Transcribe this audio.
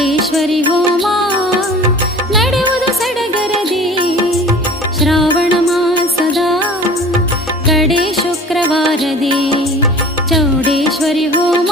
ಸಿದ್ದೇಶ್ವರಿ ಹೋಮ. ನಡೆಯುವುದು ಸಡಗರದಿ. ಶ್ರಾವಣ ಮಾಸದ ಕಡೆ ಶುಕ್ರವಾರದಿ. ಚೌಡೇಶ್ವರಿ ಹೋಮ.